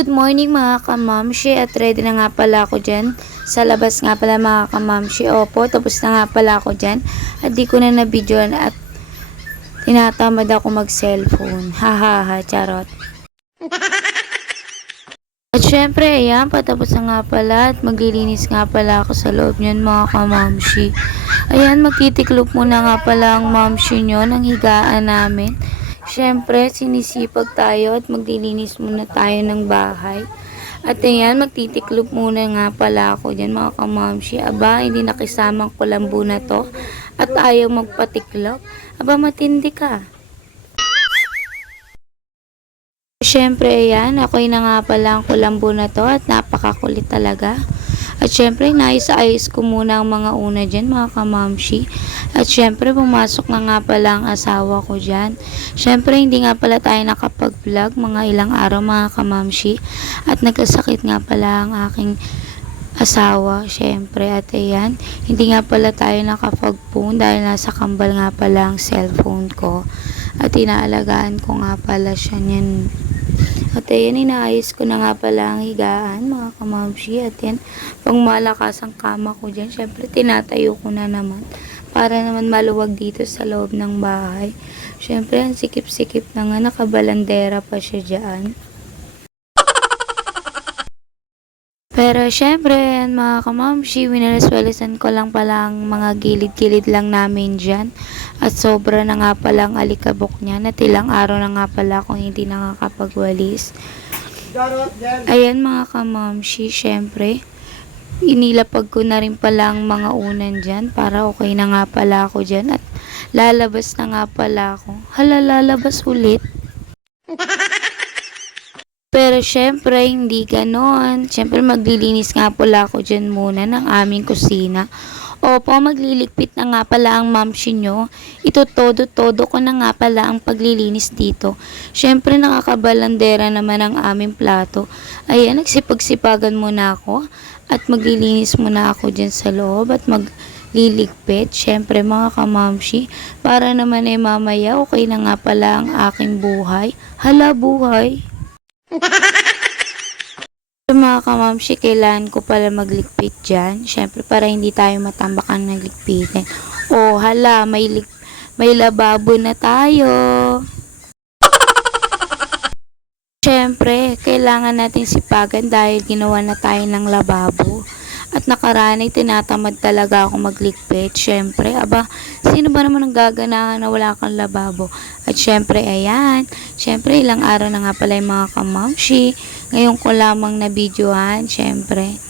good morning mga kamamshi at ready na nga pala ako dyan. Sa labas nga pala mga kamamshi. Opo, tapos na nga pala ako dyan. At di ko na nabidyoan at tinatamad ako mag-cellphone. Hahaha, charot. At syempre, ayan, patapos na nga pala at maglilinis nga pala ako sa loob niyan mga kamamshi. Ayan, magtitiklop muna nga pala ang mamshi nyo ng higaan namin. Syempre, sinisipag tayo at maglilinis muna tayo ng bahay. At ayan, magtitiklop muna nga pala ako dyan mga kamamshi. Aba, hindi nakisamang kulambo na to. At ayaw magpatiklop. Aba, matindi ka. Syempre, ayan, ako'y na nga pala ang kulambo na to at napakakulit talaga. At syempre, naayos ko muna ang mga una dyan, mga kamamshi. At syempre, pumasok na nga pala ang asawa ko dyan. Syempre, hindi nga pala tayo nakapag-vlog mga ilang araw, mga kamamshi. At nagkasakit nga pala ang aking asawa, syempre. At ayan, hindi nga pala tayo nakapag-phone dahil nasa kambal nga pala ang cellphone ko. At inaalagaan ko nga pala siya niyan. At ayan, inaayos ko na nga pala ang higaan, mga kamamshi. At yan, pang malakas ang kama ko dyan. Syempre, tinatayo ko na naman. Para naman maluwag dito sa loob ng bahay. Syempre, ang sikip-sikip na nga, nakabalandera pa siya dyan. Pero syempre, yan mga kamamshi, winalaswalisan ko lang pala ang mga gilid-gilid lang namin dyan. At sobra na nga pala ang alikabok niya. At ilang araw na nga pala kung hindi nakakapagwalis. Ayan mga kamamshi, syempre, inilapag ko na rin pala ang mga unan dyan. Para okay na nga pala ako dyan. At lalabas na nga pala ako. Hala, lalabas ulit. Pero syempre, hindi ganon. Syempre, maglilinis nga pala ako dyan muna ng aming kusina. Opo, magliligpit na nga pala ang mamshi nyo. Ito todo-todo ko na nga pala ang paglilinis dito. Syempre, nakakabalandera naman ang aming plato. Ayan, nagsipag-sipagan muna ako. At maglilinis muna ako dyan sa loob. At magliligpit. Syempre, mga kamamshi, para naman ay mamaya, okay na nga pala ang aking buhay. Hala, buhay. So, mga kamamshi, kailangan ko pala magligpit dyan. Syempre, para hindi tayo matambakan nagligpitin. Oh, hala, may lababo na tayo. Syempre, kailangan natin sipagan dahil ginawa na tayo ng lababo. At nakaranay, tinatamad talaga ako magligpit. Syempre, aba, sino ba naman ang gaganahan na wala kang lababo? At syempre, ayan. Syempre, ilang araw na nga pala yung mga kamamshi. Ngayon ko lamang na videohan, syempre.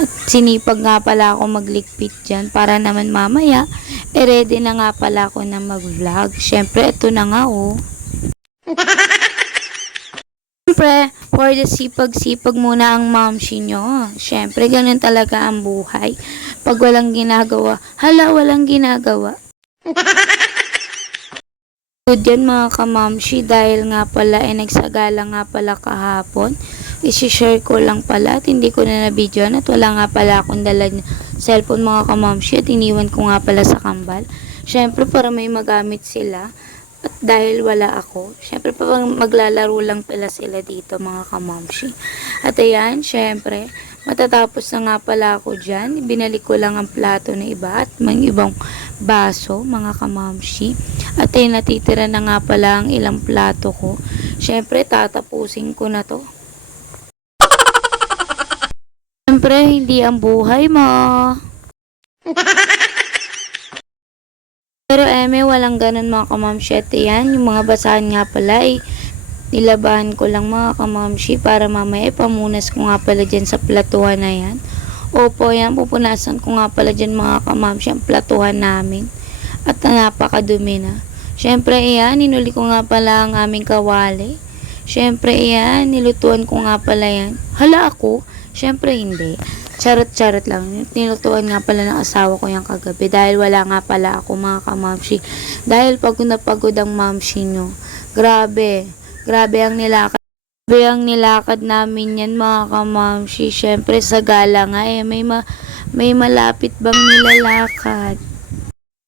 At sinipag nga pala ako magligpit dyan para naman mamaya, ready na nga pala ako na mag-vlog. Syempre, ito na nga oh. Siyempre, for the sipag-sipag muna ang mamshi nyo. Siyempre, ganun talaga ang buhay. Pag walang ginagawa, hala, walang ginagawa. Good yan mga kamamshi, dahil nga pala, nagsagala nga pala kahapon. I-share ko lang pala at hindi ko na na-videoan at wala nga pala akong dala cellphone mga kamamshi at iniwan ko nga pala sa kambal. Siyempre, para may magamit sila. At dahil wala ako, syempre maglalaro lang pala sila dito mga kamamshi. At ayan, syempre, matatapos na nga pala ako dyan. Binalik ko lang ang plato na iba at mga ibang baso mga kamamshi. At ayun, natitira na nga pala ang ilang plato ko. Syempre, tatapusin ko na to. Syempre, hindi ang buhay mo. Pero walang ganun mga kamamshi. At yan, yung mga basahan nga pala nilabahan ko lang mga kamamshi para mamaya pamunas ko nga pala dyan sa platuhan na yan. Opo, yan, pupunasan ko nga pala dyan mga kamamshi ang platuhan namin. At napakadumi na. Syempre, yan, ninuli ko nga pala ang aming kawali. Syempre, yan, nilutuan ko nga pala yan. Hala ako? Syempre, hindi. Charot-charot lang. Nilutuan nga pala ng asawa ko yung kagabi dahil wala nga pala ako mga kamamshi. Dahil pagod na pagod ang mamshi nyo. Grabe. Grabe ang nilakad. Grabe ang nilakad namin yan mga kamamshi. Syempre sa gala nga may malapit bang nilalakad.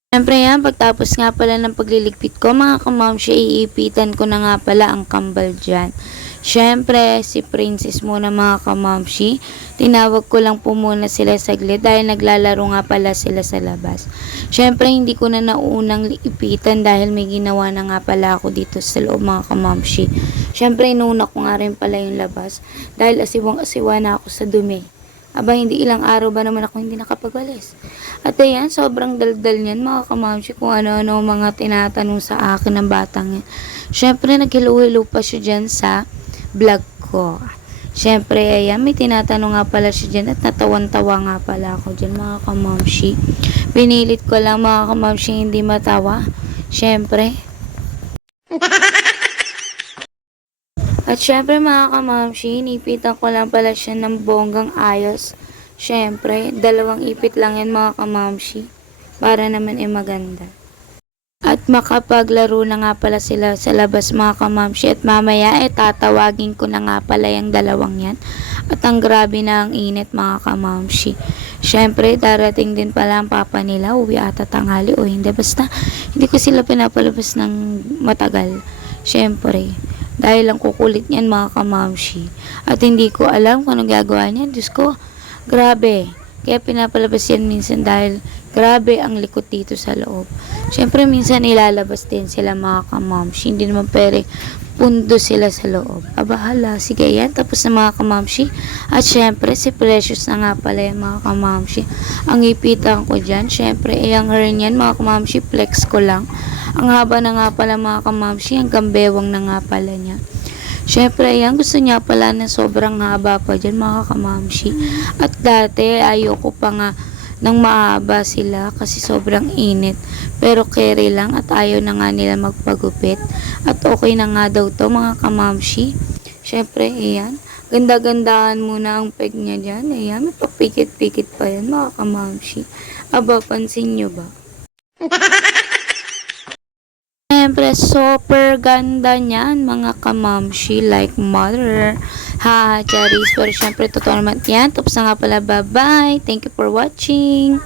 Syempre yan, pagtapos nga pala ng pagliligpit ko mga kamamshi, iipitan ko na nga pala ang kambal dyan. Syempre, si Princess muna mga kamamshi. Tinawag ko lang po muna sila saglit dahil naglalaro nga pala sila sa labas. Syempre, hindi ko na naunang ipitan dahil may ginawa na nga pala ako dito sa loob mga kamamshi. Syempre, inuna ko nga rin pala yung labas dahil asiwang-asiwa na ako sa dumi. Aba, hindi ilang araw ba naman ako hindi nakapagwalis. At ayan, sobrang daldal niyan mga kamamshi kung ano-ano mga tinatanong sa akin ng batang yan. Syempre, nag-hello-hello pa siya dyan sa vlog ko. Syempre, ayan, may tinatanong nga pala siya dyan at natawan-tawa nga pala ako dyan mga kamamshi. Pinilit ko lang mga kamamshi hindi matawa. Syempre. At syempre mga kamamshi, inipitan ko lang pala siya ng bonggang ayos. Syempre, 2 ipit lang yan mga kamamshi. Para naman maganda. At makapaglaro na nga pala sila sa labas mga kamamshi. At mamaya tatawagin ko na nga pala yung 2 yan. At ang grabe na ang init mga kamamshi. Syempre, darating din pala ang papa nila. Uwi ata tanghali o hindi. Basta, hindi ko sila pinapalabas ng matagal. Syempre. Dahil lang kukulit niyan mga kamamshi. At hindi ko alam kung anong gagawa niya. Diyos ko, grabe. Kaya pinapalabas yan minsan dahil grabe ang likot dito sa loob. Siyempre minsan ilalabas din sila mga kamamshi. Hindi naman pwede pundo sila sa loob. Abahala, sige yan. Tapos na mga kamamshi. At syempre si Precious na nga pala yung mga kamamshi. Ang ipitan ko dyan. Syempre ang hair niyan mga kamamshi. Flex ko lang. Ang haba na nga pala mga kamamshi. Ang gambewang na nga pala niya. Syempre, ayan, gusto niya pala na sobrang haba pa dyan mga kamamshi. At dati, ayoko pa nga nang mahaba sila kasi sobrang init. Pero carry lang at ayaw na nga nila magpagupit. At okay na nga daw to mga kamamshi. Syempre, ayan. Ganda-gandahan muna ang peg niya dyan. Ayan, may papikit-pikit pa yan mga kamamshi. Aba, pansin nyo ba? Siyempre, super ganda niyan, mga kamamshi, like mother. Ha, Charis. Pero syempre, totoo naman yan. Tapos na nga pala, bye-bye. Thank you for watching.